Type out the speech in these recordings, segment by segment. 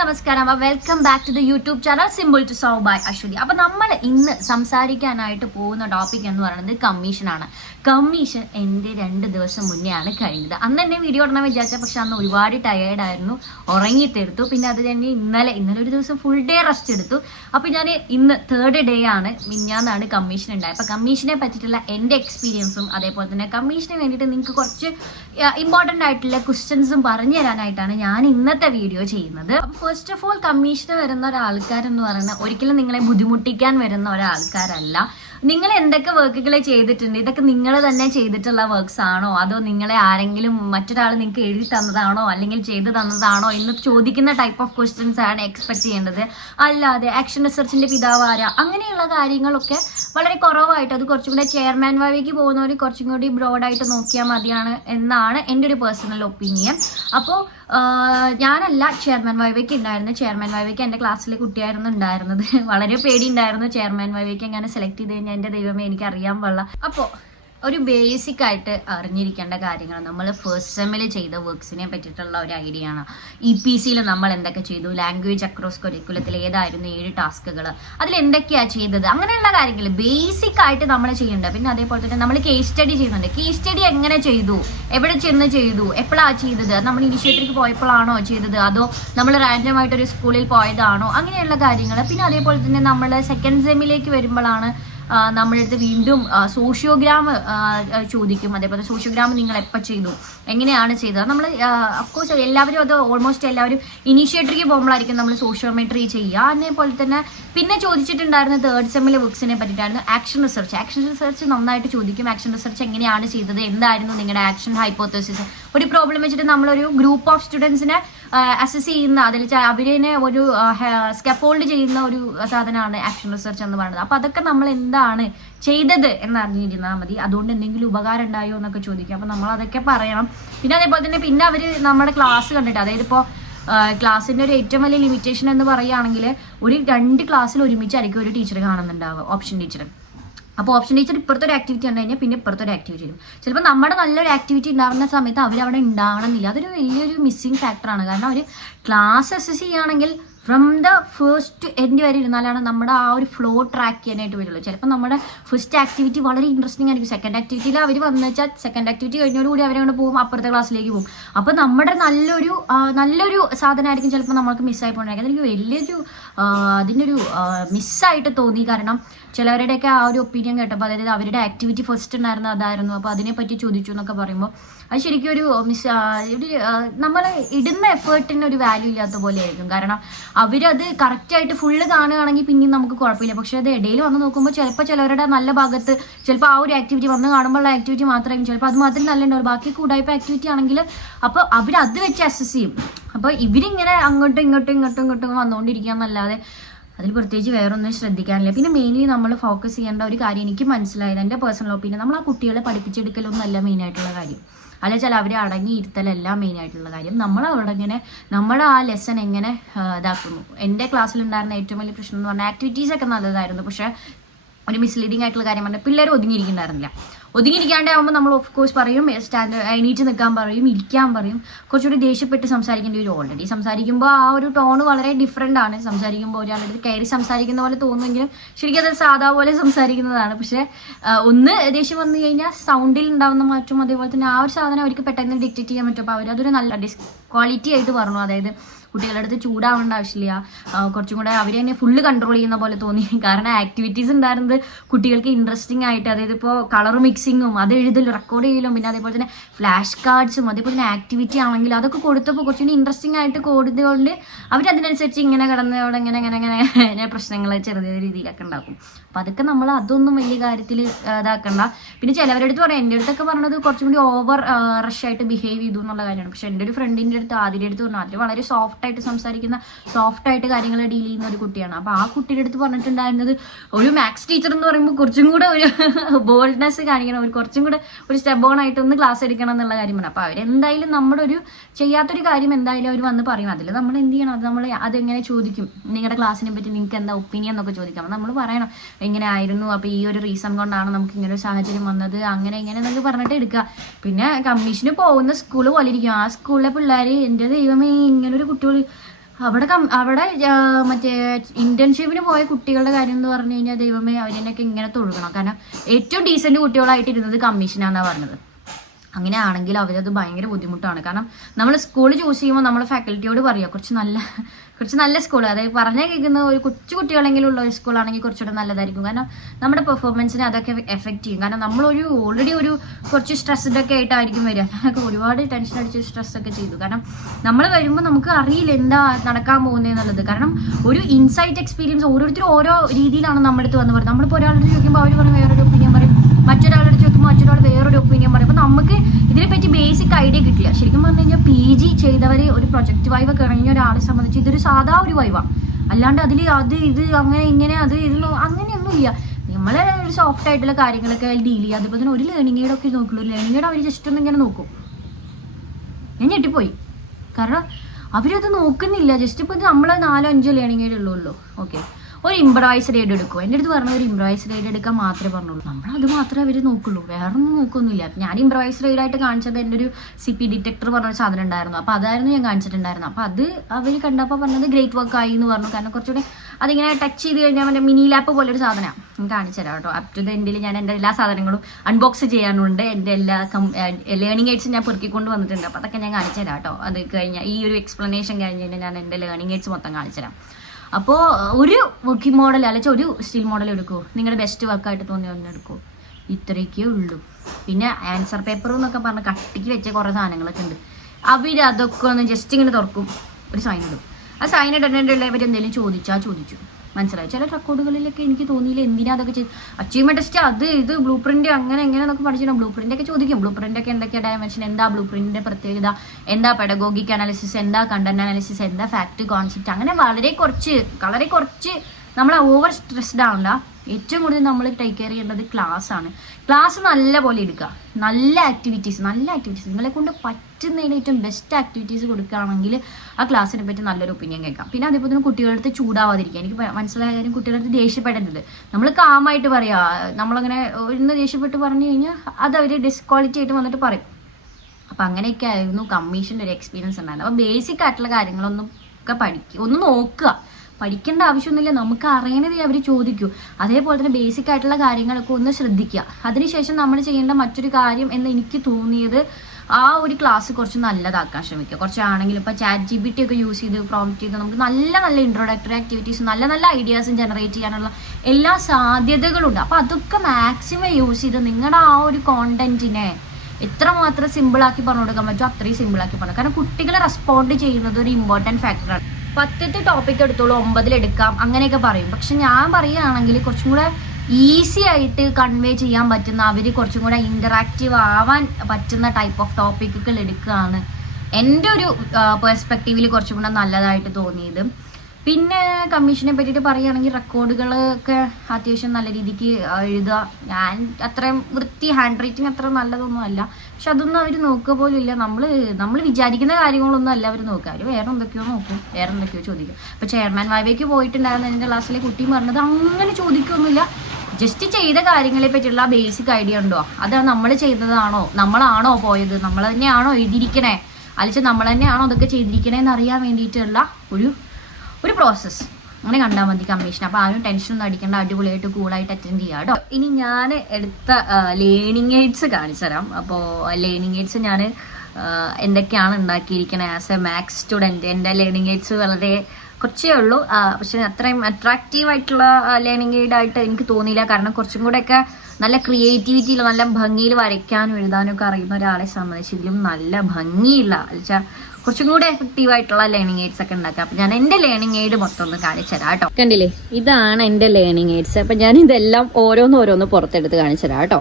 നമസ്കാരം. Welcome back to the YouTube channel simple to solve by Ashwathy. അപ്പൊ നമ്മൾ ഇന്ന് സംസാരിക്കാനായിട്ട് പോകുന്ന ടോപ്പിക് എന്ന് പറയുന്നത് കമ്മീഷനാണ്. കമ്മീഷൻ എൻ്റെ 2 ദിവസം മുന്നേ ആണ് കഴിഞ്ഞത്. അന്ന് എന്നെ വീഡിയോ ഇടണം വിചാരിച്ച, പക്ഷെ അന്ന് ഒരുപാട് ടയേർഡ് ആയിരുന്നു, ഉറങ്ങിത്തെടുത്തു. പിന്നെ അത് തന്നെ ഇന്നലെ ഒരു ദിവസം ഫുൾ ഡേ റെസ്റ്റ് എടുത്തു. അപ്പൊ ഞാൻ ഇന്ന് 3rd ഡേ ആണ്, മിഞ്ഞാന്നാണ് കമ്മീഷൻ ഉണ്ടായത്. അപ്പൊ കമ്മീഷനെ പറ്റിയിട്ടുള്ള എൻ്റെ എക്സ്പീരിയൻസും അതേപോലെ തന്നെ കമ്മീഷന് വേണ്ടിയിട്ട് നിങ്ങൾക്ക് കുറച്ച് ഇമ്പോർട്ടൻ്റ് ആയിട്ടുള്ള ക്വസ്റ്റ്യൻസും പറഞ്ഞു തരാനായിട്ടാണ് ഞാൻ ഇന്നത്തെ വീഡിയോ ചെയ്യുന്നത്. ഫസ്റ്റ് ഓഫ് ഓൾ, കമ്മീഷന് വരുന്ന ഒരാൾക്കാരെന്ന് പറയുന്നത് ഒരിക്കലും നിങ്ങളെ ബുദ്ധിമുട്ടിക്കാൻ വരുന്ന ഒരാൾക്കാരല്ല. നിങ്ങൾ എന്തൊക്കെ വർക്കുകൾ ചെയ്തിട്ടുണ്ട്, ഇതൊക്കെ നിങ്ങൾ തന്നെ ചെയ്തിട്ടുള്ള വർക്ക്സ് ആണോ, അതോ നിങ്ങളെ ആരെങ്കിലും മറ്റൊരാൾ നിങ്ങൾക്ക് എഴുതി തന്നതാണോ അല്ലെങ്കിൽ ചെയ്തു തന്നതാണോ എന്ന് ചോദിക്കുന്ന ടൈപ്പ് ഓഫ് ക്വസ്റ്റ്യൻസ് ആണ് എക്സ്പെക്ട് ചെയ്യേണ്ടത്. അല്ലാതെ ആക്ഷൻ റിസർച്ചിന്റെ പിതാവ് ആരാ, അങ്ങനെയുള്ള കാര്യങ്ങളൊക്കെ വളരെ കുറവായിട്ട്, അത് കുറച്ചും കൂടെ ചെയർമാൻ വഴിക്ക് പോകുന്നവർ കുറച്ചും കൂടി ബ്രോഡായിട്ട് നോക്കിയാൽ മതിയാണ് എന്നാണ് എൻ്റെ ഒരു പേഴ്സണൽ ഒപ്പീനിയൻ. അപ്പോൾ ഞാനല്ല ചെയർമാൻ വൈവയ്ക്ക് ഉണ്ടായിരുന്നത്. ചെയർമാൻ വൈവയ്ക്ക് എൻ്റെ ക്ലാസ്സിലെ കുട്ടിയായിരുന്നു ഉണ്ടായിരുന്നത്. വളരെ പേടിയുണ്ടായിരുന്നു ചെയർമാൻ വൈവയ്ക്ക് എങ്ങനെ സെലക്ട് ചെയ്ത് കഴിഞ്ഞാൽ എൻ്റെ ദൈവമേ എനിക്ക് അറിയാൻ പാടില്ല. അപ്പോൾ ഒരു ബേസിക് ആയിട്ട് അറിഞ്ഞിരിക്കേണ്ട കാര്യങ്ങൾ, നമ്മൾ ഫസ്റ്റ് സെമ്മിൽ ചെയ്ത വർക്ക്സിനെ പറ്റിയിട്ടുള്ള ഒരു ഐഡിയ ആണ്. EPCയിൽ നമ്മൾ എന്തൊക്കെ ചെയ്തു, ലാംഗ്വേജ് അക്രോസ് കരിക്കുലത്തിൽ ഏതായിരുന്നു 7 ടാസ്കുകൾ, അതിൽ എന്തൊക്കെയാണ് ചെയ്തത്, അങ്ങനെയുള്ള കാര്യങ്ങൾ ബേസിക് ആയിട്ട് നമ്മൾ ചെയ്യേണ്ടത്. പിന്നെ അതേപോലെ തന്നെ നമ്മൾ കേസ് സ്റ്റഡി ചെയ്യുന്നുണ്ട്. കേസ് സ്റ്റഡി എങ്ങനെ ചെയ്തു, എവിടെ ചെന്ന് ചെയ്തു, എപ്പോഴാണ് ചെയ്തത്, നമ്മൾ ഇനിഷ്യേറ്റീവിലേക്ക് പോയപ്പോഴാണോ ചെയ്തത്, അതോ നമ്മൾ റാൻഡം ആയിട്ടൊരു സ്കൂളിൽ പോയതാണോ, അങ്ങനെയുള്ള കാര്യങ്ങൾ. പിന്നെ അതേപോലെ തന്നെ നമ്മൾ സെക്കൻഡ് സെമ്മിലേക്ക് വരുമ്പോഴാണ് നമ്മുടെ അടുത്ത് വീണ്ടും സോഷ്യോഗ്രാം ചോദിക്കും. അതേപോലെ സോഷ്യോഗ്രാം നിങ്ങൾ എപ്പോൾ ചെയ്തു, എങ്ങനെയാണ് ചെയ്തത്. നമ്മൾ അഫ്കോഴ്സ് എല്ലാവരും അത് ഓൾമോസ്റ്റ് എല്ലാവരും ഇനീഷ്യേറ്ററിക്ക് പോകുമ്പോഴായിരിക്കും നമ്മൾ സോഷ്യോമെട്രി ചെയ്യുക. അതേപോലെ തന്നെ പിന്നെ ചോദിച്ചിട്ടുണ്ടായിരുന്ന 3rd സെമ്മിലെ ബുക്സിനെ പറ്റിയിട്ടായിരുന്നു ആക്ഷൻ റിസർച്ച്. ആക്ഷൻ റിസർച്ച് നന്നായിട്ട് ചോദിക്കും. ആക്ഷൻ റിസർച്ച് എങ്ങനെയാണ് ചെയ്തത്, എന്തായിരുന്നു നിങ്ങളുടെ ആക്ഷൻ ഹൈപ്പോത്തസിസ്. ഒരു പ്രോബ്ലം വെച്ചിട്ട് നമ്മളൊരു ഗ്രൂപ്പ് ഓഫ് സ്റ്റുഡൻസിനെ അസസ് ചെയ്യുന്ന, അതിൽ അവരെ ഒരു സ്കഫോൾഡ് ചെയ്യുന്ന ഒരു സാധനമാണ് ആക്ഷൻ റിസർച്ച് എന്ന് പറയുന്നത്. അപ്പോൾ അതൊക്കെ നമ്മൾ എന്താണ് ചെയ്തത് എന്നറിഞ്ഞിരുന്നാൽ മതി. അതുകൊണ്ട് എന്തെങ്കിലും ഉപകാരം ഉണ്ടായോ എന്നൊക്കെ ചോദിക്കും. അപ്പോൾ നമ്മൾ അതൊക്കെ പറയണം. പിന്നെ അതേപോലെ തന്നെ പിന്നെ അവർ നമ്മുടെ ക്ലാസ് കണ്ടിട്ട്, അതായത് ഇപ്പോൾ ക്ലാസ്സിൻ്റെ ഒരു ഏറ്റവും വലിയ ലിമിറ്റേഷൻ എന്ന് പറയുകയാണെങ്കിൽ ഒരു 2 ക്ലാസ്സിൽ ഒരുമിച്ചായിരിക്കും ഒരു ടീച്ചർ കാണുന്നുണ്ടാവുക, ഓപ്ഷൻ ടീച്ചർ. അപ്പോൾ ഓപ്ഷൻ ടീച്ചർ ഇപ്പുറത്തെ ഒരു ആക്ടിവിറ്റി ഉണ്ട് കഴിഞ്ഞാൽ പിന്നെ ഇപ്പുറത്തെ ഒരു ആക്ടിവിറ്റി വരും. ചിലപ്പോൾ നമ്മുടെ നല്ലൊരു ആക്ടിവിറ്റി ഉണ്ടാകുന്ന സമയത്ത് അവരവിടെ ഉണ്ടാവണമെന്നില്ല. അതൊരു വലിയൊരു മിസ്സിങ് ഫാക്ടറാണ്. കാരണം അവർ ക്ലാസ് അസസ് ചെയ്യുകയാണെങ്കിൽ ഫ്രം ദ ഫസ്റ്റ് എൻഡ് വരെ ഇരുന്നാലാണ് നമ്മുടെ ആ ഒരു ഫ്ലോ ട്രാക്ക് ചെയ്യാനായിട്ട് വരുള്ളൂ. ചിലപ്പോൾ നമ്മുടെ ഫസ്റ്റ് ആക്ടിവിറ്റി വളരെ ഇൻട്രസ്റ്റിംഗ് ആയിരിക്കും. സെക്കൻഡ് ആക്ടിവിറ്റിയിൽ അവർ വന്നു വെച്ചാൽ സെക്കൻഡ് ആക്ടിവിറ്റി കഴിഞ്ഞോടുകൂടി അവരവിടെ പോകും, അപ്പുറത്തെ ക്ലാസ്സിലേക്ക് പോകും. അപ്പോൾ നമ്മുടെ നല്ലൊരു സാധനമായിരിക്കും ചിലപ്പോൾ നമ്മൾക്ക് മിസ്സായി പോകണമെങ്കിൽ അതെനിക്ക് വലിയൊരു അതിനൊരു മിസ്സായിട്ട് തോന്നി. കാരണം ചിലവരുടെയൊക്കെ ആ ഒരു ഒപ്പീനിയൻ കേട്ടപ്പോൾ, അതായത് അവരുടെ ആക്ടിവിറ്റി ഫസ്റ്റ് ഉണ്ടായിരുന്നു അതായിരുന്നു, അപ്പോൾ അതിനെപ്പറ്റി ചോദിച്ചു എന്നൊക്കെ പറയുമ്പോൾ അത് ശരിക്കും ഒരു നമ്മൾ ഇടുന്ന എഫേർട്ടിന് ഒരു വാല്യൂ ഇല്ലാത്ത പോലെ ആയിരിക്കും. കാരണം അവരത് കറക്റ്റായിട്ട് ഫുള്ള് കാണുകയാണെങ്കിൽ പിന്നെയും നമുക്ക് കുഴപ്പമില്ല. പക്ഷെ അത് ഇടയിൽ വന്ന് നോക്കുമ്പോൾ ചിലപ്പോൾ ചിലവരുടെ നല്ല ഭാഗത്ത് ചിലപ്പോൾ ആ ഒരു ആക്ടിവിറ്റി വന്ന് കാണുമ്പോഴുള്ള ആക്ടിവിറ്റി മാത്രമായിരിക്കും, ചിലപ്പോൾ അത് മാത്രം നല്ല ഉണ്ടാവും, ബാക്കി കൂടായ്പ ആക്ടിവിറ്റി ആണെങ്കിൽ അപ്പോൾ അവരത് വെച്ച് അസസ് ചെയ്യും. അപ്പോൾ ഇവരിങ്ങനെ അങ്ങോട്ടും ഇങ്ങോട്ടും വന്നുകൊണ്ടിരിക്കുക എന്നല്ലാതെ അതിൽ പ്രത്യേകിച്ച് വേറൊന്നും ശ്രദ്ധിക്കാനില്ല. പിന്നെ മെയിൻലി നമ്മൾ ഫോക്കസ് ചെയ്യേണ്ട ഒരു കാര്യം എനിക്ക് മനസ്സിലായത്, എൻ്റെ പേഴ്സണൽ ഒപ്പീനിയൻ, നമ്മൾ ആ കുട്ടികളെ പഠിപ്പിച്ചെടുക്കലൊന്നല്ല മെയിനായിട്ടുള്ള കാര്യം. അല്ലെങ്കിൽ അവരെ അടങ്ങി ഇരുത്തലല്ല മെയിനായിട്ടുള്ള കാര്യം. നമ്മുടെ ആ ലെസൺ എങ്ങനെ ഇതാക്കുന്നു. എൻ്റെ ക്ലാസ്സിലുണ്ടായിരുന്ന ഏറ്റവും വലിയ പ്രശ്നം എന്ന് പറഞ്ഞാൽ ആക്ടിവിറ്റീസൊക്കെ നല്ലതായിരുന്നു, പക്ഷേ ഒരു മിസ്ലീഡിങ് ആയിട്ടുള്ള കാര്യം പറഞ്ഞാൽ പിള്ളേർ ഒതുങ്ങിയിരിക്കാണ്ടാവുമ്പോൾ നമ്മൾ ഓഫ് കോഴ്സ് പറയും എണീറ്റ് നിൽക്കാൻ പറയും, ഇരിക്കാൻ പറയും, കുറച്ചുകൂടി ദേഷ്യപ്പെട്ട് സംസാരിക്കേണ്ടി വരും. ഓൾറെഡി സംസാരിക്കുമ്പോൾ ആ ഒരു ടോണ് വളരെ ഡിഫറെൻ്റ് ആണ്. സംസാരിക്കുമ്പോൾ ഒരാളുടെ കയറി സംസാരിക്കുന്ന പോലെ തോന്നുമെങ്കിലും ശരിക്കും അത് സാധാ പോലെ സംസാരിക്കുന്നതാണ്. പക്ഷേ ഒന്ന് ദേഷ്യം വന്നു കഴിഞ്ഞാൽ സൗണ്ടിൽ ഉണ്ടാകുന്ന മാറ്റം, അതേപോലെ തന്നെ ആ ഒരു സാധനം അവർക്ക് പെട്ടെന്ന് ഡിറ്റക്ട് ചെയ്യാൻ പറ്റും. അപ്പോൾ അവരതൊരു നല്ല ക്വാളിറ്റി ആയിട്ട് പറഞ്ഞു. അതായത് കുട്ടികളുടെ അടുത്ത് ചൂടാവേണ്ട ആവശ്യമില്ല, കുറച്ചും കൂടെ അവർ തന്നെ ഫുള്ള് കൺട്രോൾ ചെയ്യുന്ന പോലെ തോന്നി. കാരണം ആക്ടിവിറ്റീസ് ഉണ്ടായിരുന്നത് കുട്ടികൾക്ക് ഇൻട്രസ്റ്റിംഗ് ആയിട്ട്, അതായത് ഇപ്പോൾ കളർ മിക്സിങ്ങും അത് എഴുതലും റെക്കോർഡ് ചെയ്യലും, പിന്നെ അതേപോലെ തന്നെ ഫ്ലാഷ് കാർഡ്സും, അതേപോലെ തന്നെ ആക്ടിവിറ്റി ആണെങ്കിൽ അതൊക്കെ കൊടുത്തപ്പോൾ കുറച്ചുകൂടി ഇൻട്രസ്റ്റിംഗ് ആയിട്ട് കൊടുത്തുകൊണ്ട് അവരതിനനുസരിച്ച് ഇങ്ങനെ കിടന്ന് അവിടെ ഇങ്ങനെ പ്രശ്നങ്ങൾ ചെറിയ രീതിയിലൊക്കെ ഉണ്ടാക്കും. അപ്പോൾ അതൊക്കെ നമ്മൾ അതൊന്നും വലിയ കാര്യത്തിൽ ഇതാക്കണ്ട. പിന്നെ ചിലവരുടെ അടുത്ത് പറയാം, എൻ്റെ അടുത്തൊക്കെ പറഞ്ഞത് കുറച്ചും കൂടി ഓവർ റഷായിട്ട് ബിഹേവ് ചെയ്തു എന്നുള്ള കാര്യമാണ്. പക്ഷെ എൻ്റെ ഒരു ഫ്രണ്ടിൻ്റെ അടുത്ത് ആദ്യയുടെ അടുത്ത് പറഞ്ഞു, അതിൽ വളരെ സോഫ്റ്റായിട്ട് സംസാരിക്കുന്ന, സോഫ്റ്റായിട്ട് കാര്യങ്ങൾ ഡീൽ ചെയ്യുന്ന ഒരു കുട്ടിയാണ്. അപ്പോൾ ആ കുട്ടിയുടെ അടുത്ത് പറഞ്ഞിട്ടുണ്ടായിരുന്നത്, ഒരു മാത്സ് ടീച്ചർ എന്ന് പറയുമ്പോൾ കുറച്ചും കൂടെ ഒരു ബോൾഡ്നെസ് കാണിക്കണം, ഒരു കുറച്ചും കൂടെ ഒരു സ്റ്റെപ്പ് ഓൺ ആയിട്ട് ഒന്ന് ക്ലാസ് എടുക്കണം എന്നുള്ള കാര്യമാണ്. അപ്പോൾ അവരെന്തായാലും നമ്മുടെ ഒരു ചെയ്യാത്തൊരു കാര്യം എന്തായാലും അവർ വന്ന് പറയും. അതിൽ നമ്മൾ എന്ത് ചെയ്യണം, അത് നമ്മൾ അതെങ്ങനെ ചോദിക്കും, നിങ്ങളുടെ ക്ലാസ്സിനെ പറ്റി നിങ്ങൾക്ക് എന്താ ഒപ്പീനിയൻ എന്നൊക്കെ ചോദിക്കാം. നമ്മൾ പറയണം ഇങ്ങനെ ആയിരുന്നു, അപ്പോൾ ഈ ഒരു റീസൺ കൊണ്ടാണ് നമുക്ക് ഇങ്ങനെ ഒരു സാഹചര്യം വന്നത്, അങ്ങനെ എന്നൊക്കെ പറഞ്ഞിട്ട് എടുക്കുക. പിന്നെ കമ്മീഷന് പോകുന്ന സ്കൂള് പോലെ ഇരിക്കും. ആ സ്കൂളിലെ പിള്ളേർ, എൻ്റെ ദൈവമേ, ഇങ്ങനൊരു കുട്ടികൾ അവിടെ മറ്റേ ഇന്റേൺഷിപ്പിന് പോയ കുട്ടികളുടെ കാര്യം എന്ന് പറഞ്ഞു കഴിഞ്ഞാൽ ദൈവമേ അവരെന്നൊക്കെ ഇങ്ങനെ തൊഴുകണം. കാരണം ഏറ്റവും ഡീസന്റ് കുട്ടികളായിട്ട് ഇരുന്നത് കമ്മീഷനാന്നാണ് പറഞ്ഞത്. അങ്ങനെയാണെങ്കിൽ അവരത് ഭയങ്കര ബുദ്ധിമുട്ടാണ്. കാരണം നമ്മൾ സ്കൂൾ ചൂസ് ചെയ്യുമ്പോൾ നമ്മൾ ഫാക്കൽറ്റിയോട് പറയുക കുറച്ച് നല്ല സ്കൂൾ, അതായത് പറഞ്ഞാൽ കേൾക്കുന്ന ഒരു കൊച്ചു കുട്ടികളെങ്കിലും ഉള്ള ഒരു സ്കൂളാണെങ്കിൽ കുറച്ചുകൂടെ നല്ലതായിരിക്കും. കാരണം നമ്മുടെ പെർഫോമൻസിനെ അതൊക്കെ എഫക്റ്റ് ചെയ്യും. കാരണം നമ്മളൊരു ഓൾറെഡി ഒരു കുറച്ച് സ്ട്രെസ്ഡൊക്കെ ആയിട്ടായിരിക്കും വരിക. അതൊക്കെ ഒരുപാട് ടെൻഷൻ അടിച്ച് സ്ട്രെസ്സൊക്കെ ചെയ്തു. കാരണം നമ്മൾ വരുമ്പോൾ നമുക്ക് അറിയില്ല എന്താ നടക്കാൻ പോകുന്നതെന്നുള്ളത്. കാരണം ഒരു ഇൻസൈറ്റ് എക്സ്പീരിയൻസ് ഓരോരുത്തരും ഓരോ രീതിയിലാണ് നമ്മുടെ അടുത്ത് വന്ന് പറയുന്നത്. നമ്മളിപ്പോൾ ഒരാളുടെ ചോദിക്കുമ്പോൾ അവർ പറയും വേറൊരു ഒപ്പീനിയൻ പറയും, മറ്റൊരാളുടെ ചോദിക്കുമ്പോൾ മറ്റൊരാൾ വേറൊരു ഒപ്പീനിയൻ പറയും. അപ്പോൾ നമുക്ക് ഇതിനെപ്പറ്റി ബേസിക് ഐഡിയ കിട്ടില്ല. ശരിക്കും പറഞ്ഞു കഴിഞ്ഞാൽ PG ചെയ്തവർ ഒരു പ്രൊജക്ട് വൈവ കഴിഞ്ഞ ഒരാളെ സംബന്ധിച്ച് ഇതൊരു സാധാ ഒരു വൈവ, അല്ലാണ്ട് അതിൽ അത് ഇത് അങ്ങനെ ഇങ്ങനെ അത് ഇതിലോ അങ്ങനെയൊന്നും ഇല്ല. നമ്മളെ ഒരു സോഫ്റ്റ് ആയിട്ടുള്ള കാര്യങ്ങളൊക്കെ ഡീൽ ചെയ്യുക. അതുപോലെ തന്നെ ഒരു ലേണിംഗ് എയ്ഡ് ഒക്കെ നോക്കുള്ളൂ. ലേണിംഗ് എയ്ഡ് അവർ ജസ്റ്റ് ഒന്ന് ഇങ്ങനെ നോക്കും. ഞാൻ ഞെട്ടിപ്പോയി. കാരണം അവരത് നോക്കുന്നില്ല. ജസ്റ്റ് ഇപ്പോൾ നമ്മൾ 4-5 ലേണിംഗ് എയ്ഡ് ഉള്ളൂ. ഓക്കെ, ഒരു ഇംപ്രവൈസ്ഡ് എയ്ഡ് എടുക്കും. എൻ്റെ അടുത്ത് പറഞ്ഞ ഒരു ഇംപ്രവൈസ്ഡ് എയ്ഡ് എടുക്കാൻ മാത്രമേ പറഞ്ഞുള്ളൂ. നമ്മളത് മാത്രമേ അവർ നോക്കുള്ളൂ, വേറെ ഒന്നും നോക്കൊന്നുമില്ല. ഞാൻ ഇംപ്രവൈസ്ഡ് എയ്ഡ് ആയിട്ട് കാണിച്ചത് എൻ്റെ ഒരു CP ഡിറ്റക്ടർ പറഞ്ഞ സാധനം ഉണ്ടായിരുന്നു. അപ്പോൾ അതായിരുന്നു ഞാൻ കാണിച്ചിട്ടുണ്ടായിരുന്നു. അപ്പോൾ അത് അവർ കണ്ടപ്പോൾ പറഞ്ഞത് ഗ്രേറ്റ് വർക്ക് ആയി എന്ന് പറഞ്ഞു. കാരണം കുറച്ചുകൂടി അതിങ്ങനെ ടച്ച് ചെയ്ത് കഴിഞ്ഞാൽ മറ്റേ മിനി ലാപ്പ് പോലെ ഒരു സാധനമാണ്. ഞാൻ കാണിച്ചു തരാം കേട്ടോ. അപ് ടു ദ എൻഡിൽ ഞാൻ എൻ്റെ എല്ലാ സാധനങ്ങളും അൺബോക്സ് ചെയ്യാനുണ്ട്. എൻ്റെ എല്ലാ ലേണിംഗ് എയ്ഡ്സും ഞാൻ പെറുക്കിക്കൊണ്ട് വന്നിട്ടുണ്ട്. അപ്പോൾ അതൊക്കെ ഞാൻ കാണിച്ചു തരാം കേട്ടോ. അത് കഴിഞ്ഞാൽ ഈ ഒരു എക്സ്പ്ലനേഷൻ കഴിഞ്ഞ് കഴിഞ്ഞാൽ ഞാൻ എൻ്റെ ലേണിംഗ് എയ്ഡ്സ് മൊത്തം കാണിച്ചു തരാം. അപ്പോൾ ഒരു വർക്കിംഗ് മോഡൽ അല്ലെങ്കിൽ ഒരു സ്റ്റിൽ മോഡൽ എടുക്കൂ, നിങ്ങളുടെ ബെസ്റ്റ് വർക്കായിട്ട് തോന്നിയ ഒന്ന് എടുക്കൂ. ഇത്രയൊക്കെ ഉള്ളൂ. പിന്നെ ആൻസർ പേപ്പർ എന്നൊക്കെ പറഞ്ഞ് കട്ടിക്ക് വെച്ച കുറേ സാധനങ്ങളൊക്കെ ഉണ്ട്. അതൊക്കെ ഒന്ന് ജസ്റ്റ് ഇങ്ങനെ തുറക്കും, ഒരു സൈൻ ഇടും. ആ സൈൻ ഇടേണ്ടവർ എന്തെങ്കിലും ചോദിച്ചു മനസ്സിലായി. ചില റെക്കോർഡുകളിലൊക്കെ എനിക്ക് തോന്നിയില്ല എന്തിനാ അതൊക്കെ ചെയ്ത് അച്ചീവ്മെന്റ് ടെസ്റ്റ് അത് ഇത് ബ്ലൂ പ്രിന്റ് അങ്ങനെ എങ്ങനെ എന്നൊക്കെ പഠിച്ചിട്ടും ബ്ലൂ പ്രിന്റ് ഒക്കെ ചോദിക്കും. ബ്ലൂ പ്രിന്റ് ഒക്കെ എന്തൊക്കെയാണ് ഡയമെൻഷൻ, എന്താ ബ്ലൂ പ്രിന്റിന്റെ പ്രത്യേകത, എന്താ പെഡഗോഗിക് അനാലിസിസ്, എന്താ കണ്ടന്റ് അനാലിസിസ്, എന്താ ഫാക്ട് കോൺസെപ്റ്റ്, അങ്ങനെ വളരെ കുറച്ച് നമ്മൾ ഓവർ സ്ട്രെസ്ഡ് ആവണ്ട. ഏറ്റവും കൂടുതൽ നമ്മൾ ടേക്ക് കെയർ ചെയ്യേണ്ടത് ക്ലാസ് നല്ല പോലെ എടുക്കുക. നല്ല ആക്ടിവിറ്റീസ് നിങ്ങളെ കൊണ്ട് പറ്റുന്നതിന് ഏറ്റവും ബെസ്റ്റ് ആക്ടിവിറ്റീസ് കൊടുക്കുകയാണെങ്കിൽ ആ ക്ലാസ്സിനെ പറ്റി നല്ലൊരു ഒപ്പീനിയൻ കേൾക്കാം. പിന്നെ അതേപോലെ തന്നെ കുട്ടികളുടെ അടുത്ത് ചൂടാവാതിരിക്കുക. എനിക്ക് മനസ്സിലായ കാര്യം, കുട്ടികളുടെ അടുത്ത് ദേഷ്യപ്പെടരുത്. നമ്മൾ കാമായിട്ട് പറയുക. നമ്മളങ്ങനെ ഒന്ന് ദേഷ്യപ്പെട്ട് പറഞ്ഞു കഴിഞ്ഞാൽ അത് അവർ ഡിസ്ക്വാളിറ്റി ആയിട്ട് വന്നിട്ട് പറയും. അപ്പം അങ്ങനെയൊക്കെ ആയിരുന്നു കമ്മീഷൻ്റെ ഒരു എക്സ്പീരിയൻസ് ഉണ്ടായിരുന്നു. അപ്പോൾ ബേസിക് ആയിട്ടുള്ള കാര്യങ്ങളൊന്നും ഒക്കെ പഠിക്കുക, ഒന്ന് നോക്കുക. പഠിക്കേണ്ട ആവശ്യമൊന്നുമില്ല, നമുക്ക് അറിയണതേ അവർ ചോദിക്കൂ. അതേപോലെ തന്നെ ബേസിക് ആയിട്ടുള്ള കാര്യങ്ങളൊക്കെ ഒന്ന് ശ്രദ്ധിക്കുക. അതിനുശേഷം നമ്മൾ ചെയ്യേണ്ട മറ്റൊരു കാര്യം എന്ന് എനിക്ക് തോന്നിയത്, ആ ഒരു ക്ലാസ് കുറച്ച് നല്ലതാക്കാൻ ശ്രമിക്കുക. കുറച്ചാണെങ്കിലും ഇപ്പോൾ ChatGPT ഒക്കെ യൂസ് ചെയ്ത് പ്രോംപ്റ്റ് ചെയ്ത് നമുക്ക് നല്ല ഇൻട്രോഡക്ടറി ആക്ടിവിറ്റീസ്, നല്ല ഐഡിയാസും ജനറേറ്റ് ചെയ്യാനുള്ള എല്ലാ സാധ്യതകളുണ്ട്. അപ്പോൾ അതൊക്കെ മാക്സിമം യൂസ് ചെയ്ത് നിങ്ങളുടെ ആ ഒരു കോണ്ടന്റിനെ എത്രമാത്രം സിമ്പിളാക്കി പറഞ്ഞു കൊടുക്കാൻ പറ്റുമോ അത്രയും സിമ്പിളാക്കി പറഞ്ഞു. കാരണം കുട്ടികളെ റെസ്പോണ്ട് ചെയ്യുന്നത് ഒരു ഇമ്പോർട്ടൻറ്റ് ഫാക്ടറാണ്. 10ത്തെ ടോപ്പിക് എടുത്തോളൂ, 9 എടുക്കാം അങ്ങനെയൊക്കെ പറയും. പക്ഷെ ഞാൻ പറയുകയാണെങ്കിൽ കുറച്ചും കൂടെ ഈസി ആയിട്ട് കൺവേ ചെയ്യാൻ പറ്റുന്ന, അവർ കുറച്ചും കൂടെ ഇൻറ്ററാക്റ്റീവ് ആവാൻ പറ്റുന്ന ടൈപ്പ് ഓഫ് ടോപ്പിക്കുകൾ എടുക്കുകയാണ് എൻ്റെ ഒരു പെർസ്പെക്റ്റീവിൽ കുറച്ചും കൂടെ നല്ലതായിട്ട് തോന്നിയത്. പിന്നെ കമ്മീഷനെ പറ്റിയിട്ട് പറയുകയാണെങ്കിൽ റെക്കോർഡുകളൊക്കെ അത്യാവശ്യം നല്ല രീതിക്ക് എഴുതുക. ഞാൻ അത്രയും ഹാൻഡ് റൈറ്റിംഗ് അത്ര നല്ലതൊന്നും അല്ല. പക്ഷെ അതൊന്നും അവർ നോക്കുക പോലും ഇല്ല. നമ്മൾ വിചാരിക്കുന്ന കാര്യങ്ങളൊന്നും അല്ല അവർ നോക്കുക. അവർ വേറെ എന്തൊക്കെയോ നോക്കും, വേറെ എന്തൊക്കെയോ ചോദിക്കും. ഇപ്പോൾ ചെയർമാൻ വൈവയ്ക്ക് പോയിട്ടുണ്ടായിരുന്ന എൻ്റെ ക്ലാസ്സിലെ കുട്ടി പറഞ്ഞത് അങ്ങനെ ചോദിക്കൊന്നുമില്ല. ജസ്റ്റ് ചെയ്ത കാര്യങ്ങളെ പറ്റിയുള്ള ബേസിക് ഐഡിയ ഉണ്ടോ, അത് നമ്മൾ ചെയ്തതാണോ, നമ്മളാണോ പോയത്, നമ്മൾ തന്നെയാണോ എഴുതിയിരിക്കണേ, അല്ലിച്ച് നമ്മൾ തന്നെയാണോ അതൊക്കെ ചെയ്തിരിക്കണേന്ന് അറിയാൻ വേണ്ടിയിട്ടുള്ള ഒരു പ്രോസസ്സ്. അങ്ങനെ കണ്ടാൽ മതി കമ്മീഷൻ. അപ്പോൾ ആരും ടെൻഷനൊന്നും അടിക്കേണ്ട, അടിപൊളിയായിട്ട് കൂളായിട്ട് അറ്റൻഡ് ചെയ്യാം കേട്ടോ. ഇനി ഞാൻ എടുത്ത ലേണിംഗ് എയ്ഡ്സ് കാണിച്ചു തരാം. അപ്പോൾ ലേണിംഗ് എയ്ഡ്സ് ഞാൻ എന്തൊക്കെയാണ് ഉണ്ടാക്കിയിരിക്കുന്നത് ആസ് എ മാത്സ് സ്റ്റുഡൻറ്റ്. എൻ്റെ ലേണിംഗ് എയ്ഡ്സ് വളരെ കുറച്ചേ ഉള്ളൂ, പക്ഷെ അത്രയും അട്രാക്റ്റീവ് ആയിട്ടുള്ള ലേണിംഗ് എയ്ഡ് ആയിട്ട് എനിക്ക് തോന്നിയില്ല. കാരണം കുറച്ചും കൂടെയൊക്കെ നല്ല ക്രിയേറ്റിവിറ്റിയിൽ നല്ല ഭംഗിയിൽ വരയ്ക്കാനും എഴുതാനും ഒക്കെ അറിയുന്ന ഒരാളെ സംബന്ധിച്ച് ഇതിലും നല്ല ഭംഗിയില്ല വെച്ചാൽ കുറച്ചും കൂടെ എഫക്റ്റീവ് ആയിട്ടുള്ള ലേണിംഗ് എയ്ഡ്സ് ഒക്കെ ഉണ്ടാക്കാം. അപ്പം ഞാൻ എൻ്റെ ലേണിംഗ് എയ്ഡ് മൊത്തം ഒന്ന് കാണിച്ചു തരാം കേട്ടോ. കണ്ടില്ലേ, ഇതാണ് എൻ്റെ ലേണിംഗ് എയ്ഡ്സ്. അപ്പം ഞാൻ ഇതെല്ലാം ഓരോന്ന് പുറത്തെടുത്ത് കാണിച്ചു തരാം കേട്ടോ.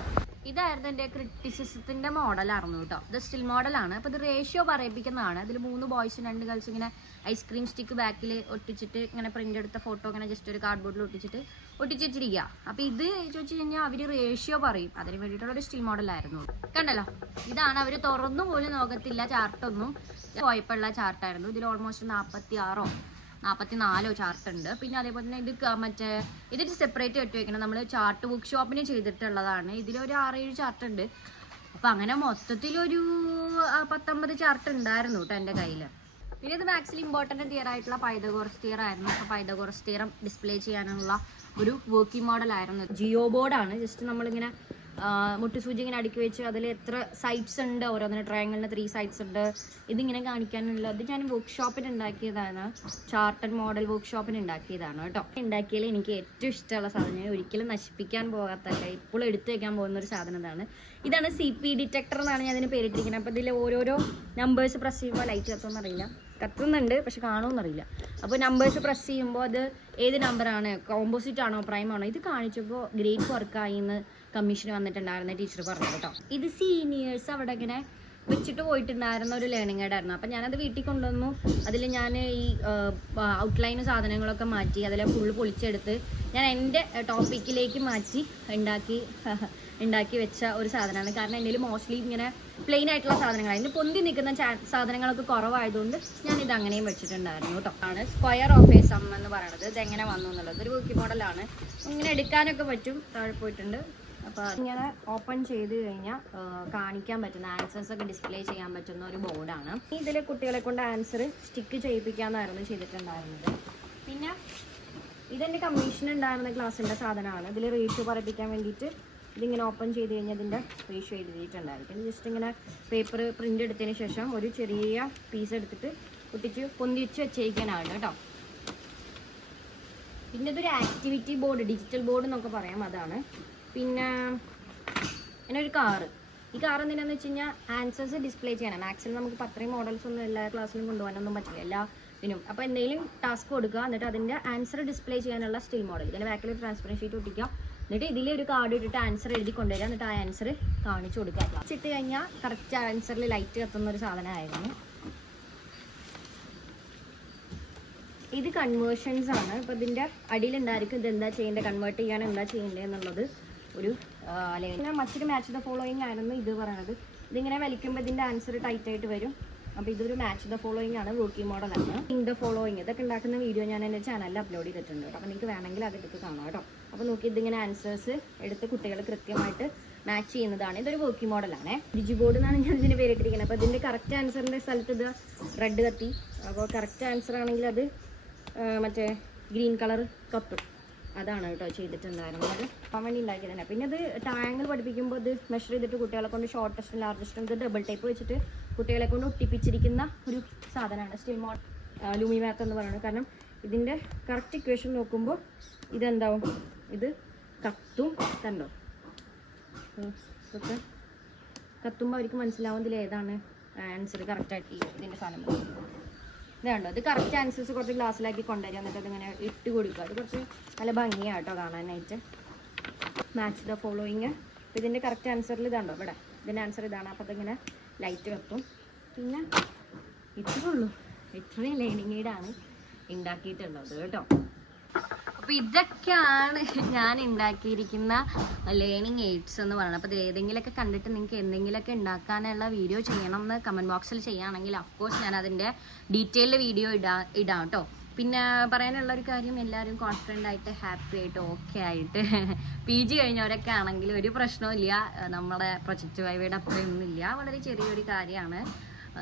ഇതായിരുന്നു എൻ്റെ ക്രിറ്റിസിസത്തിന്റെ മോഡലായിരുന്നു കേട്ടോ. ഇത് സ്റ്റിൽ മോഡലാണ്. അപ്പോൾ ഇത് റേഷ്യോ പറയിപ്പിക്കുന്നതാണ്. അതിൽ 3 ബോയ്സും 2 ഗേൾസും ഇങ്ങനെ ഐസ്ക്രീം സ്റ്റിക്ക് ബാക്കിൽ ഒട്ടിച്ചിട്ട് ഇങ്ങനെ പ്രിന്റ് എടുത്ത ഫോട്ടോ ഇങ്ങനെ ജസ്റ്റ് ഒരു കാർഡ്ബോർഡിൽ ഒട്ടിച്ച് വെച്ചിരിക്കുക. അപ്പോൾ ഇത് ചോദിച്ചു കഴിഞ്ഞാൽ അവർ റേഷ്യോ പറയും. അതിന് വേണ്ടിയിട്ടുള്ള ഒരു സ്റ്റിൽ മോഡലായിരുന്നു. കണ്ടല്ലോ, ഇതാണ്. അവർ തുറന്നു പോലും നോക്കത്തില്ല ചാർട്ടൊന്നും. കുഴപ്പമുള്ള ചാർട്ടായിരുന്നു. ഇതിൽ ഓൾമോസ്റ്റ് 44 ചാർട്ട് ഉണ്ട്. പിന്നെ അതേപോലെ തന്നെ ഇതിൽ സെപ്പറേറ്റ് ഇട്ട് വെക്കണം. നമ്മൾ ചാർട്ട് ബുക്ക് ഷോപ്പിന് ചെയ്തിട്ടുള്ളതാണ്. ഇതിലൊരു 6-7 ചാർട്ട് ഉണ്ട്. അപ്പം അങ്ങനെ മൊത്തത്തിലൊരു 19 ചാർട്ട് ഉണ്ടായിരുന്നു കേട്ടോ എൻ്റെ കയ്യിൽ. പിന്നെ ഇത് മാത്സിൽ ഇമ്പോർട്ടൻ്റ് തിയർ ആയിട്ടുള്ള പൈതഗോറസ് തിയർ ആയിരുന്നു. അപ്പോൾ പൈതഗോറസ് തിയറം ഡിസ്പ്ലേ ചെയ്യാനുള്ള ഒരു വർക്കിംഗ് മോഡൽ ആയിരുന്നു. ജിയോ ബോർഡാണ്. ജസ്റ്റ് നമ്മളിങ്ങനെ മുട്ടുസൂചി ഇങ്ങനെ അടുക്കി വെച്ച് അതിൽ എത്ര സൈഡ്സ് ഉണ്ട്, ഓരോന്നിന് ട്രയാങ്കിളിന് 3 സൈഡ്സ് ഉണ്ട്. ഇതിങ്ങനെ കാണിക്കാനുള്ള അത് ഞാൻ വർക്ക്ഷോപ്പിന് ഉണ്ടാക്കിയതാണ്. ചാർട്ടഡ് മോഡൽ വർക്ക്ഷോപ്പിന് ഉണ്ടാക്കിയതാണ് കേട്ടോ. ഉണ്ടാക്കിയാൽ എനിക്ക് ഏറ്റവും ഇഷ്ടമുള്ള സാധനം, ഒരിക്കലും നശിപ്പിക്കാൻ പോകാത്തല്ല, ഇപ്പോഴും എടുത്തു വയ്ക്കാൻ പോകുന്ന ഒരു സാധനം ഇതാണ് CP ഡിറ്റക്ടർ എന്നാണ് ഞാൻ ഇതിന് പേരിട്ടിരിക്കുന്നത്. അപ്പോൾ ഇതിൽ ഓരോരോ നമ്പേഴ്സ് പ്രസ് ചെയ്യുമ്പോൾ ലൈറ്റ് കത്തുമെന്നറിയില്ല, കത്തുന്നുണ്ട് പക്ഷെ കാണുമെന്നറിയില്ല. അപ്പോൾ നമ്പേഴ്സ് പ്രസ് ചെയ്യുമ്പോൾ അത് ഏത് നമ്പറാണ്, കോമ്പോസിറ്റ് ആണോ പ്രൈം ആണോ, ഇത് കാണിച്ചപ്പോൾ ഗ്രേറ്റ് വർക്കായി എന്ന് കമ്മീഷൻ വന്നിട്ടുണ്ടായിരുന്ന ടീച്ചർ പറഞ്ഞു കേട്ടോ. ഇത് സീനിയേഴ്സ് അവിടെ ഇങ്ങനെ വെച്ചിട്ട് പോയിട്ടുണ്ടായിരുന്ന ഒരു ലേണിംഗ് ആയിട്ടായിരുന്നു. അപ്പം ഞാനത് വീട്ടിൽ കൊണ്ടുവന്നു. അതിൽ ഞാൻ ഈ ഔട്ട്ലൈനും സാധനങ്ങളൊക്കെ മാറ്റി അതിലെ ഫുള്ള് പൊളിച്ചെടുത്ത് ഞാൻ എൻ്റെ ടോപ്പിക്കിലേക്ക് മാറ്റി ഉണ്ടാക്കി വെച്ച ഒരു സാധനമാണ്. കാരണം എൻ്റെ മോസ്റ്റ്ലി ഇങ്ങനെ പ്ലെയിൻ ആയിട്ടുള്ള സാധനങ്ങൾ, അതിൻ്റെ പൊന്തി നിൽക്കുന്ന സാധനങ്ങളൊക്കെ കുറവായതുകൊണ്ട് ഞാനിത് അങ്ങനെയും വെച്ചിട്ടുണ്ടായിരുന്നു കേട്ടോ. ആണ് സ്ക്വയർ ഓഫ് എ സം എന്ന് പറയുന്നത്. ഇതെങ്ങനെ വന്നു എന്നുള്ളത് ഒരു വർക്കിംഗ് മോഡലാണ്. ഇങ്ങനെ എടുക്കാനൊക്കെ പറ്റും. താഴെ പോയിട്ടുണ്ട്. അപ്പോൾ ഇങ്ങനെ ഓപ്പൺ ചെയ്ത് കഴിഞ്ഞാൽ കാണിക്കാൻ പറ്റുന്ന ആൻസേഴ്സ് ഒക്കെ ഡിസ്പ്ലേ ചെയ്യാൻ പറ്റുന്ന ഒരു ബോർഡാണ്. ഇതിൽ കുട്ടികളെ കൊണ്ട് ആൻസർ സ്റ്റിക്ക് ചെയ്യിപ്പിക്കാമെന്നായിരുന്നു ചെയ്തിട്ടുണ്ടായിരുന്നത്. പിന്നെ ഇതെൻ്റെ കമ്മീഷൻ ഉണ്ടായിരുന്ന ക്ലാസ്സിൻ്റെ സാധനമാണ്. ഇതിൽ റേഷ്യോ പറയിപ്പിക്കാൻ വേണ്ടിയിട്ട് ഇതിങ്ങനെ ഓപ്പൺ ചെയ്ത് കഴിഞ്ഞാൽ ഇതിൻ്റെ റേഷ്യോ എഴുതിയിട്ടുണ്ടായിരിക്കും. ജസ്റ്റ് ഇങ്ങനെ പേപ്പർ പ്രിൻ്റ് എടുത്തതിന് ശേഷം ഒരു ചെറിയ പീസ് എടുത്തിട്ട് കുട്ടിച്ച് പൊന്തിച്ച് വെച്ചേക്കാനാണ് കേട്ടോ. പിന്നെ ഇതൊരു ആക്ടിവിറ്റി ബോർഡ്, ഡിജിറ്റൽ ബോർഡ് എന്നൊക്കെ പറയാം, അതാണ്. പിന്നെ പിന്നെ ഒരു കാറ്. ഈ കാർ എന്തിനാന്ന് വെച്ച് കഴിഞ്ഞാൽ ആൻസേഴ്സ് ഡിസ്പ്ലേ ചെയ്യാനാണ്. മാക്സിമം നമുക്ക് അത്രയും മോഡൽസ് ഒന്നും എല്ലാ ക്ലാസ്സിലും കൊണ്ടുപോകാനൊന്നും പറ്റില്ല, എല്ലാ ഇതിനും. അപ്പോൾ എന്തെങ്കിലും ടാസ്ക് കൊടുക്കുക, എന്നിട്ട് അതിൻ്റെ ആൻസർ ഡിസ്പ്ലേ ചെയ്യാനുള്ള സ്റ്റിൽ മോഡൽ. ഇതിൻ്റെ ബാക്കിൽ ഒരു ട്രാൻസ്പെറൻറ്റ് ഷീറ്റ് ഒട്ടിക്കുക, എന്നിട്ട് ഇതിലൊരു കാർഡ് ഇട്ടിട്ട് ആൻസർ എഴുതി കൊണ്ടുവരിക, എന്നിട്ട് ആ ആൻസർ കാണിച്ചു കൊടുക്കുക. ഇട്ട് കഴിഞ്ഞാൽ കറക്റ്റ് ആൻസറിൽ ലൈറ്റ് കത്തുന്ന ഒരു സാധനമായിരുന്നു. ഇത് കൺവേർഷൻസ് ആണ്. ഇപ്പോൾ ഇതിൻ്റെ അടിയിലുണ്ടായിരിക്കും ഇതെന്താ ചെയ്യേണ്ടത്, കൺവേർട്ട് ചെയ്യാൻ എന്താ ചെയ്യേണ്ടത് എന്നുള്ളത് ഒരു അല്ലെങ്കിൽ മറ്റൊരു മാച്ച് ദ ഫോളോയിങ് ആയിരുന്നു ഇത് പറയണത്. ഇതിങ്ങനെ വലിക്കുമ്പോൾ ഇതിൻ്റെ ആൻസർ ടൈറ്റ് ആയിട്ട് വരും. അപ്പോൾ ഇതൊരു മാച്ച് ദ ഫോളോയിങ് ആണ്, വർക്കിംഗ് മോഡലാണ്. ദ ഫോളോയിങ് ഇതൊക്കെ ഉണ്ടാക്കുന്ന വീഡിയോ ഞാൻ എൻ്റെ ചാനലിൽ അപ്ലോഡ് ചെയ്തിട്ടുണ്ട് കേട്ടോ. അപ്പോൾ നിങ്ങൾക്ക് വേണമെങ്കിൽ അതെടുത്ത് കാണാം കേട്ടോ. അപ്പോൾ നോക്കി ഇതിങ്ങനെ ആൻസേഴ്സ് എടുത്ത് കുട്ടികൾ കൃത്യമായിട്ട് മാച്ച് ചെയ്യുന്നതാണ്. ഇതൊരു വർക്കിംഗ് മോഡലാണ്. ഡിജി ബോർഡ് എന്നാണ് ഞാൻ ഇതിന് പേരിട്ടിരിക്കുന്നത്. അപ്പോൾ ഇതിൻ്റെ കറക്റ്റ് ആൻസറിൻ്റെ സ്ഥലത്ത് ഇത് റെഡ് കത്തി. അപ്പോൾ കറക്റ്റ് ആൻസർ ആണെങ്കിൽ അത് മറ്റേ ഗ്രീൻ കളർ കത്തും. അതാണ് കേട്ടോ ചെയ്തിട്ടുണ്ടായിരുന്നത്. അപ്പം വേണ്ടി ഉണ്ടാക്കിയതന്നെ. പിന്നെ ഇത് ട്രയാങ്കിൾ പഠിപ്പിക്കുമ്പോൾ ഇത് മെഷർ ചെയ്തിട്ട് കുട്ടികളെ കൊണ്ട് ഷോർട്ടസ്റ്റും ലാർജസ്റ്റും ഇത് ഡബിൾ ടൈപ്പ് വെച്ചിട്ട് കുട്ടികളെ കൊണ്ട് ഒട്ടിപ്പിച്ചിരിക്കുന്ന ഒരു സാധനമാണ് സ്റ്റിൽ മോഡ് ലൂമി മാത്ത് എന്ന് പറയുന്നത്. കാരണം ഇതിൻ്റെ കറക്റ്റ് ഇക്വേഷൻ നോക്കുമ്പോൾ ഇതെന്താവും, ഇത് കത്തും. കണ്ടോ, ഇതൊക്കെ കത്തുമ്പോൾ അവർക്ക് മനസ്സിലാവും ഇതിൽ ഏതാണ് ആൻസർ കറക്റ്റായിട്ട് ഇതിൻ്റെ സാധനം. ഇതുണ്ടോ, ഇത് കറക്റ്റ് ആൻസേഴ്സ് കുറച്ച് ഗ്ലാസ്സിലാക്കി കൊണ്ടുവരിക, എന്നിട്ട് അതിങ്ങനെ ഇട്ട് കൊടുക്കുക. അത് കുറച്ച് നല്ല ഭംഗിയാണ് കേട്ടോ കാണാനായിട്ട്. Match the following. അപ്പോൾ ഇതിൻ്റെ കറക്റ്റ് ആൻസറിൽ ഇതാണ്ടോ, ഇവിടെ ഇതിൻ്റെ ആൻസർ ഇതാണ്. അപ്പോൾ അതിങ്ങനെ ലൈറ്റ് വെക്കും. പിന്നെ ഇത്രേ ഉള്ളൂ. ഇത്രയും ലേണിംഗ് എയ്ഡാണ് ഉണ്ടാക്കിയിട്ടുള്ളത് കേട്ടോ. അപ്പോൾ ഇതൊക്കെയാണ് ഞാൻ ഉണ്ടാക്കിയിരിക്കുന്ന ലേണിംഗ് എയ്ഡ്സ് എന്ന് പറയുന്നത്. അപ്പോൾ ഇത് ഏതെങ്കിലുമൊക്കെ കണ്ടിട്ട് നിങ്ങൾക്ക് എന്തെങ്കിലുമൊക്കെ ഉണ്ടാക്കാനുള്ള വീഡിയോ ചെയ്യണം എന്ന് കമൻറ്റ് ബോക്സിൽ ചെയ്യുകയാണെങ്കിൽ അഫ്കോഴ്സ് ഞാൻ അതിൻ്റെ ഡീറ്റെയിൽഡ് വീഡിയോ ഇടാം കേട്ടോ. പിന്നെ പറയാനുള്ള ഒരു കാര്യം, എല്ലാവരും കോൺഫിഡൻ്റ് ആയിട്ട് ഹാപ്പി ആയിട്ട് ഓക്കെ ആയിട്ട് PG കഴിഞ്ഞവരൊക്കെ ആണെങ്കിൽ ഒരു പ്രശ്നവും. നമ്മുടെ പ്രൊജക്റ്റ് വൈവയുടെ അത്രയൊന്നും ഇല്ല, വളരെ ചെറിയൊരു കാര്യമാണ്.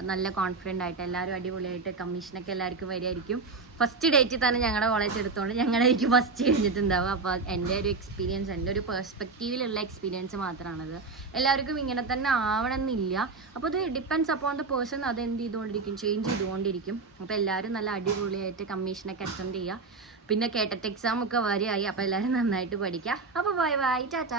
നല്ല കോൺഫിഡൻ്റ് ആയിട്ട് എല്ലാവരും അടിപൊളിയായിട്ട് കമ്മീഷനൊക്കെ എല്ലാവർക്കും വരുമായിരിക്കും. ഫസ്റ്റ് ഡേറ്റിൽ തന്നെ ഞങ്ങളുടെ കോളേജ് എടുത്തുകൊണ്ട് ഞങ്ങളായിരിക്കും ഫസ്റ്റ് കഴിഞ്ഞിട്ടുണ്ടാവുക. അപ്പോൾ എൻ്റെ ഒരു എക്സ്പീരിയൻസ്, എൻ്റെ ഒരു പെർസ്പെക്റ്റീവിലുള്ള എക്സ്പീരിയൻസ് മാത്രമാണത്. എല്ലാവർക്കും ഇങ്ങനെ തന്നെ ആവണമെന്നില്ല. അപ്പോൾ ഇത് ഡിപ്പെൻഡ്സ് അപ്പോൺ ദ പേഴ്സൺ, അത് എന്ത് ചെയ്തുകൊണ്ടിരിക്കും, ചേഞ്ച് ചെയ്തുകൊണ്ടിരിക്കും. അപ്പോൾ എല്ലാവരും നല്ല അടിപൊളിയായിട്ട് കമ്മീഷനൊക്കെ അറ്റൻഡ് ചെയ്യുക. പിന്നെ കേട്ടറ്റ് എക്സാം ഒക്കെ വരെയായി. അപ്പോൾ എല്ലാവരും നന്നായിട്ട് പഠിക്കുക. അപ്പോൾ ബൈ ബൈ, ടാറ്റാ.